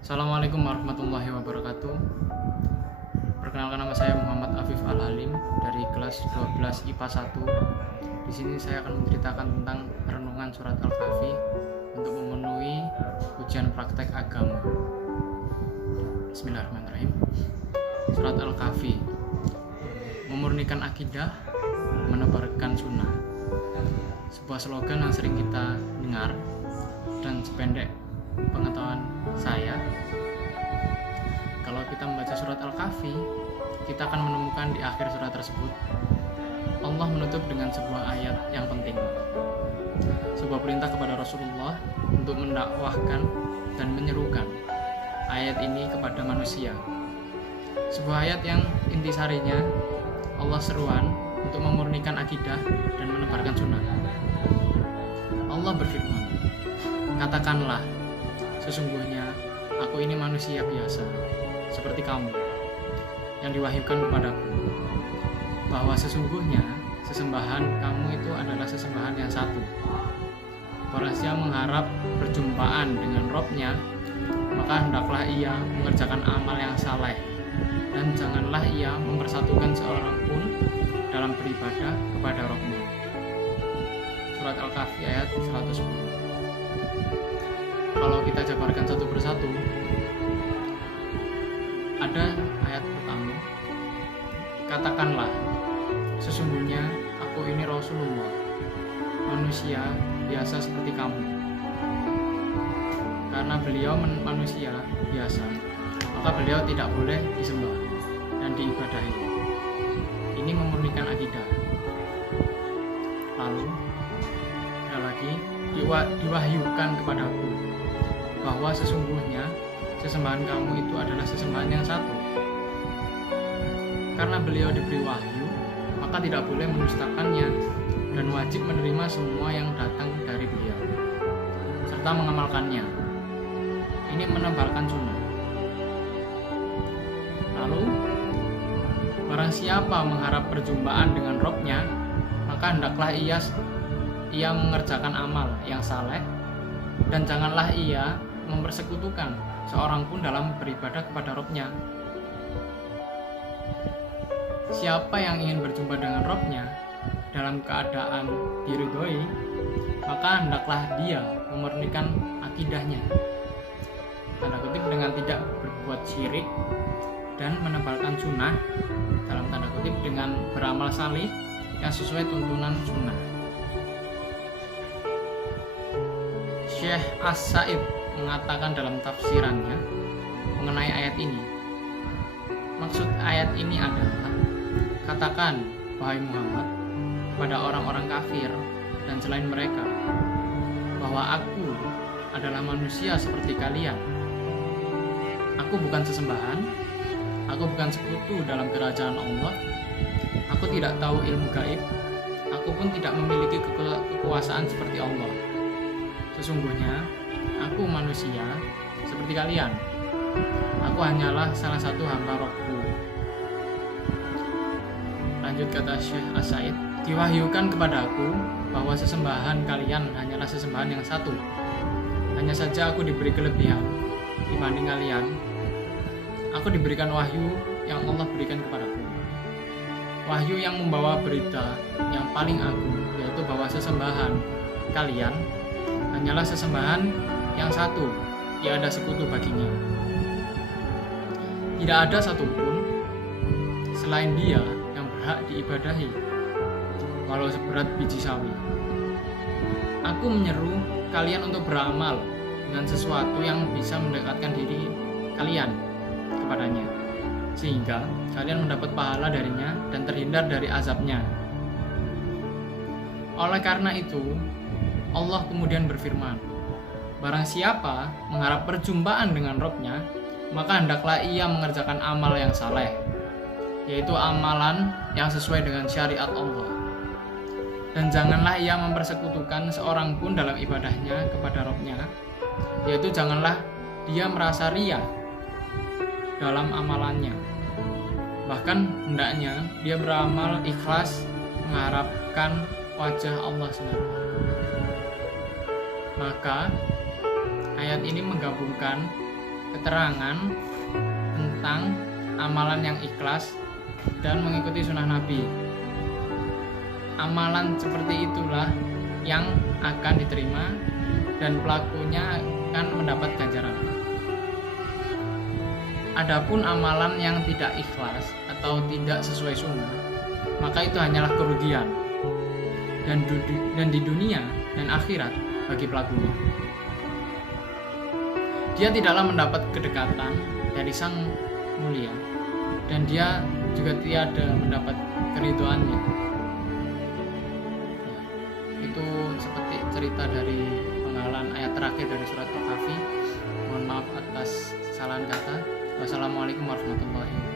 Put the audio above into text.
Assalamualaikum warahmatullahi wabarakatuh. Perkenalkan, nama saya Muhammad Afif Al-Halim dari kelas 12 IPA 1. Di sini saya akan menceritakan tentang renungan surat Al-Kahfi untuk memenuhi ujian praktek agama. Bismillahirrahmanirrahim. Surat Al-Kahfi, memurnikan akidah, menebarkan sunnah. Sebuah slogan yang sering kita dengar dan sependek pengetahuan saya, kalau kita membaca surat Al-Kahfi, kita akan menemukan di akhir surat tersebut Allah menutup dengan sebuah ayat yang penting, sebuah perintah kepada Rasulullah untuk mendakwahkan dan menyerukan ayat ini kepada manusia. Sebuah ayat yang intisarinya Allah seruan untuk memurnikan akidah dan menebarkan sunnah. Allah berfirman, "Katakanlah, sesungguhnya aku ini manusia biasa, seperti kamu, yang diwahyukan kepadaku, bahwa sesungguhnya sesembahan kamu itu adalah sesembahan yang satu. Barang siapa mengharap perjumpaan dengan Robnya, maka hendaklah ia mengerjakan amal yang saleh, dan janganlah ia mempersatukan seorang pun dalam beribadah kepada Robnya." Surat Al-Kahfi ayat 110. Kalau kita jabarkan satu persatu, ada ayat pertama, "Katakanlah, sesungguhnya aku ini Rasulullah, manusia biasa seperti kamu." Karena beliau manusia biasa, maka beliau tidak boleh disembah dan diibadahi. Ini memurnikan akidah. Lalu ada lagi, diwahyukan kepadaku bahwa sesungguhnya sesembahan kamu itu adalah sesembahan yang satu. Karena beliau diberi wahyu, maka tidak boleh mendustakannya dan wajib menerima semua yang datang dari beliau serta mengamalkannya. Ini menebarkan sunnah. Lalu, barang siapa mengharap perjumpaan dengan Robnya, maka hendaklah ia mengerjakan amal yang saleh, dan janganlah ia mempersekutukan seorang pun dalam beribadah kepada Robnya. Siapa yang ingin berjumpa dengan Robnya dalam keadaan diridhoi, maka hendaklah dia memurnikan akidahnya, tanda kutip, dengan tidak berbuat syirik dan menebarkan sunnah, dalam tanda kutip, dengan beramal salih yang sesuai tuntunan sunnah. Syekh As-Sa'id mengatakan dalam tafsirannya mengenai ayat ini, maksud ayat ini adalah, "Katakan, wahai Muhammad, kepada orang-orang kafir dan selain mereka, bahwa aku adalah manusia seperti kalian. Aku bukan sesembahan, aku bukan sekutu dalam kerajaan Allah, aku tidak tahu ilmu gaib, aku pun tidak memiliki kekuasaan seperti Allah. Sesungguhnya aku manusia seperti kalian. Aku hanyalah salah satu hamba Rabbku." Lanjut kata Syekh As-Sa'id, "Diwahyukan kepadaku bahwa sesembahan kalian hanyalah sesembahan yang satu. Hanya saja aku diberi kelebihan dibanding kalian. Aku diberikan wahyu yang Allah berikan kepadaku. Wahyu yang membawa berita yang paling agung, yaitu bahwa sesembahan kalian hanyalah sesembahan yang satu, tiada sekutu baginya. Tidak ada satupun selain Dia yang berhak diibadahi, walau seberat biji sawi. Aku menyeru kalian untuk beramal dengan sesuatu yang bisa mendekatkan diri kalian kepadanya, sehingga kalian mendapat pahala darinya dan terhindar dari azabnya. Oleh karena itu, Allah kemudian berfirman, barang siapa mengharap perjumpaan dengan Robnya, maka hendaklah ia mengerjakan amal yang saleh, yaitu amalan yang sesuai dengan syariat Allah. Dan janganlah ia mempersekutukan seorang pun dalam ibadahnya kepada Robnya, yaitu janganlah dia merasa ria dalam amalannya. Bahkan hendaknya dia beramal ikhlas mengharapkan wajah Allah SWT. Maka ayat ini menggabungkan keterangan tentang amalan yang ikhlas dan mengikuti sunnah Nabi. Amalan seperti itulah yang akan diterima dan pelakunya akan mendapat ganjaran. Adapun amalan yang tidak ikhlas atau tidak sesuai sunnah, maka itu hanyalah kerugian dan di dunia dan akhirat bagi pelakunya. Dia tidaklah mendapat kedekatan dari Sang Mulia dan dia juga tiada mendapat keridhoannya. Itu seperti cerita dari penggalan ayat terakhir dari surat Al-Kahfi. Mohon maaf atas kesalahan kata. Wassalamualaikum warahmatullahi wabarakatuh.